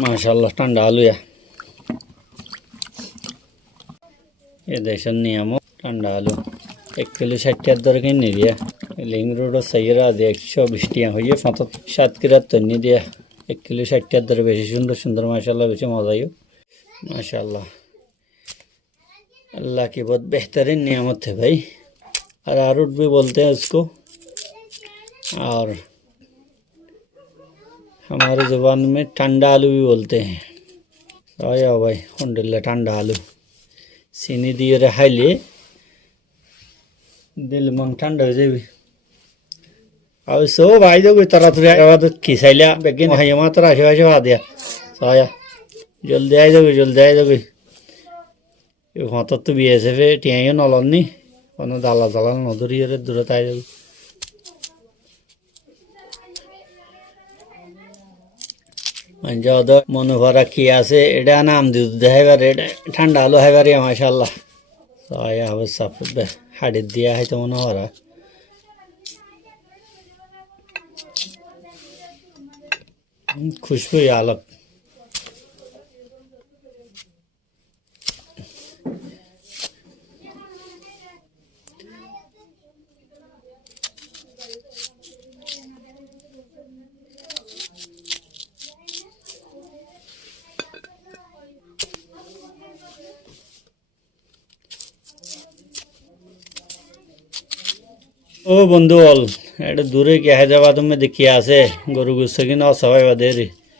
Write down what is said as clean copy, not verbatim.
माशाल्लाह ठंडा आलू है ये देशन नियमों ठंडा आलू 1 किलो 60 दर के नहीं दिया लिंग रोड सही रहा दे 120 टिया हुई 7 की रात तो नहीं दिया 1 किलो 60 दर बेशी सुंदर सुंदर माशाल्लाह बेशी मजा आयो माशाल्लाह अल्लाह की बहुत बेहतरीन नियामत है भाई। अरारूट भी बोलते हैं उसको और हमारे ज़ुबान में ठंडा आलू भी बोलते हैं। आया भाई अल्हम्दुलिल्लाह ठंडा आलू चीनी दिए खाइले दिल मन ठंडा हो जाए। अब सो भाई जो कोई तरह तरह खिसाइला बेगिन भाई मात्र आशे आशे आ दिया आया जल्दी आई जाओ हाँ तो भी ऐसे फे टियाइयो नलनी কোনো দালা দালা নদরিয়ে দূরে তাই যাবে মানে ওদের মনে ভরা কি আছে এটা নাম দিতে দেখাইবার এটা ঠান্ডা আলো হাইবারে মাশাআল্লাহ আয়া হবে সাফ হাড়ি দিয়া হয়তো মনে ভরা খুশবু আলোক ओ बंधु ऑल एट दूरे क्या हैदराबाद में देखिए आसे गरु गुस्से की ना सवाई बदेरी